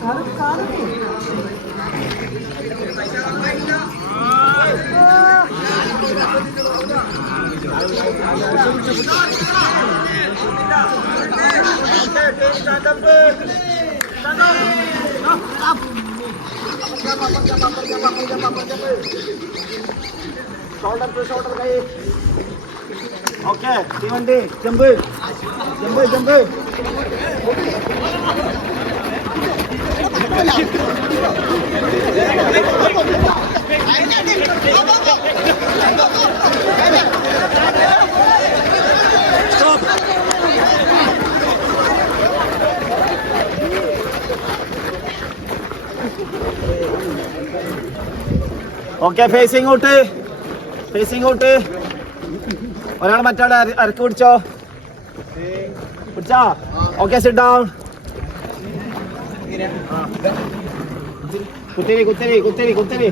కాదు కాదు shoulder to shoulder കൈ ഓക്കെ തീവണ്ടി jump jump jump okay facing out facing out ഒരാൾ മറ്റാളെ അരക്ക് പിടിച്ചോ? പിടിച്ചാ? ഓക്കെ സിറ്റ് ഡൗൺ കുത്തിരി കുത്തിരി കുത്തിരി കുത്തിരി.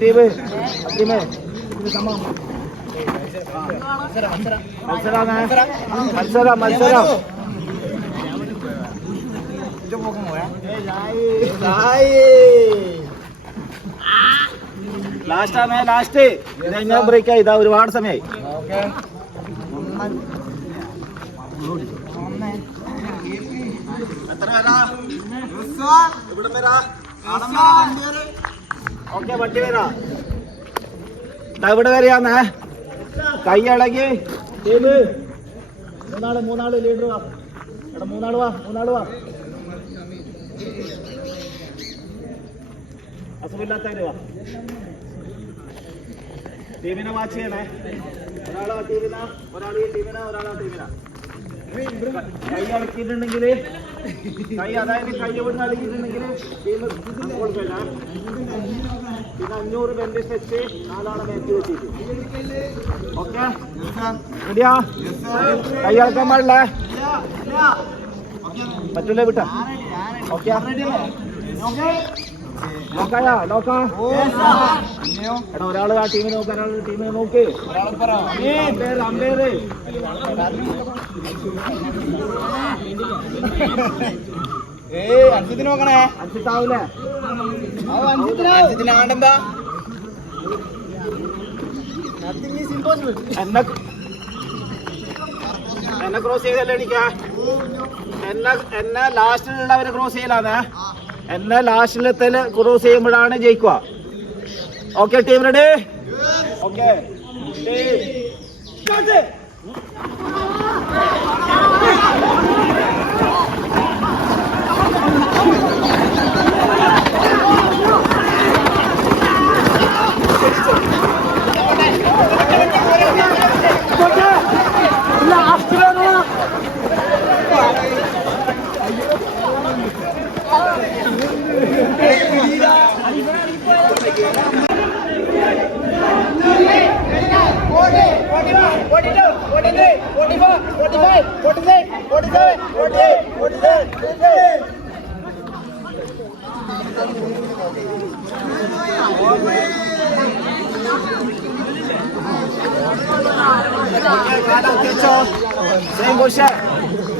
ടീമേ ടീം ഇത് സമം മത്സരാണ് മത്സരം മത്സരം. ലാസ്റ്റ് ആണ് ലാസ്റ്റ് ഞാൻ ബ്രേക്ക് ആയി. ഇതാ ഒരുപാട് സമയമായി ഓക്കെ വണ്ടി വരാ. ഇവിടെ വരെയാന്നേ. കൈ ഇളകി ടീമ് മൂന്നാൾ മൂന്നാൾ ലീഡർ വാ. എടാ മൂന്നാൾ വാ മൂന്നാൾ വാ. അസുഖമില്ലാത്തവര് വാ. ടീമിനെ വാച്ച് ചെയ്യണേ. ഒരാളാ ടീമിന ഒരാൾ ഈ ടീമിന ഒരാളാ ടീമിന. കൈ അടക്കിയിട്ടുണ്ടെങ്കിൽ കൈ അതായത് കൈ എവിടെ അടക്കിയിട്ടുണ്ടെങ്കിൽ ടീം പിന്നെ അഞ്ഞൂറ് ബെൻഡ് വെച്ച് നാലാളെ മേത്തി വെച്ചിട്ട് ഓക്കെ? റെഡിയാ? കൈ ഇളക്കാൻ പാടില്ല? പറ്റൂലേ വിട്ട? ഓക്കെ. നോക്കായാ നോക്കാ. എടാ ഒരാൾ ആ ടീമിനെ നോക്ക് ഒരാൾ ടീമിനെ നോക്ക്. അമ്പേര്. അമ്പേര്. ഏയ് അഞ്ചത്തിന് നോക്കണേ. അഞ്ചിട്ടാവൂലേ അഞ്ചത്തിന് ആണ്ടെന്താ എന്നെ ക്രോസ് ചെയ്തല്ലേ എനിക്ക് എന്നെ എന്നെ ലാസ്റ്റിലുള്ളവരെ ക്രോസ് ചെയ്യലാന്ന്? എന്നെ ലാസ്റ്റിലത്തെ ക്രോസ് ചെയ്യുമ്പോഴാണ് ജയിക്കുക ഓക്കെ ടീം റെഡി ഓക്കെ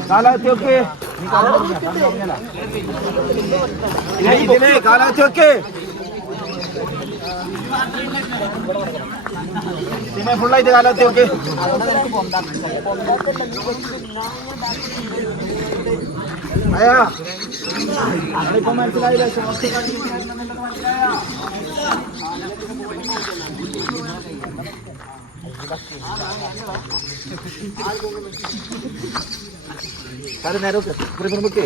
കാലാവധി വെക്ക് ഇതിനെ കാലാവധി വെക്ക് പിന്നെ ഫുള്ളായിട്ട് കാലാവധി വെക്ക് అయ్యా అక్కడికి మంచిగా సరే నేను ఇప్పుడు ఇప్పుడు ముట్టి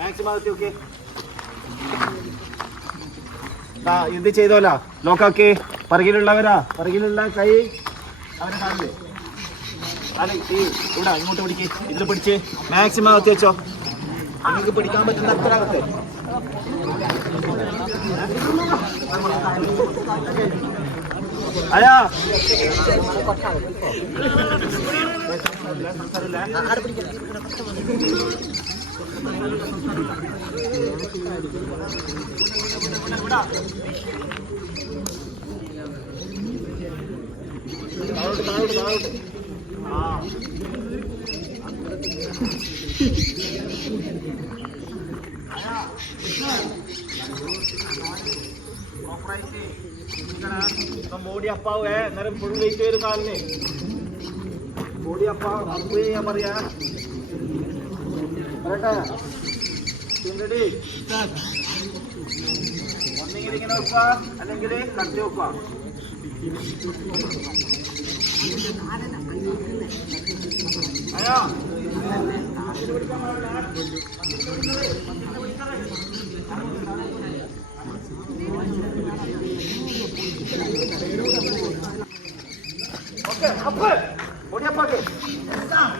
Maximum, okay. ഇത് ചെയ്തോല? നോക്കാക്കി പറകിലുള്ളവരാ പറകിലുള്ള കൈ അവരെ കാണില്ലേ? അല്ല ഈ ഇവിടെ ഇങ്ങോട്ട് പിടിക്ക് ഇതിൽ പിടിച്ച് മാക്സിമം അകത്ത് വെച്ചോ. നിങ്ങൾക്ക് പിടിക്കാൻ പറ്റുന്ന അത്ര അകത്ത്. അയാ மோடி அப்பாவுங்க நேரம் பொருள் வைக்கவே இருக்காங்க மோடி அப்பா அப்படியே பறையா ഒന്നെങ്കിൽ ഇങ്ങനെ വെക്കുക അല്ലെങ്കിൽ കടത്തി വെക്കുക. അയ്യോ. Okay up. ബോഡി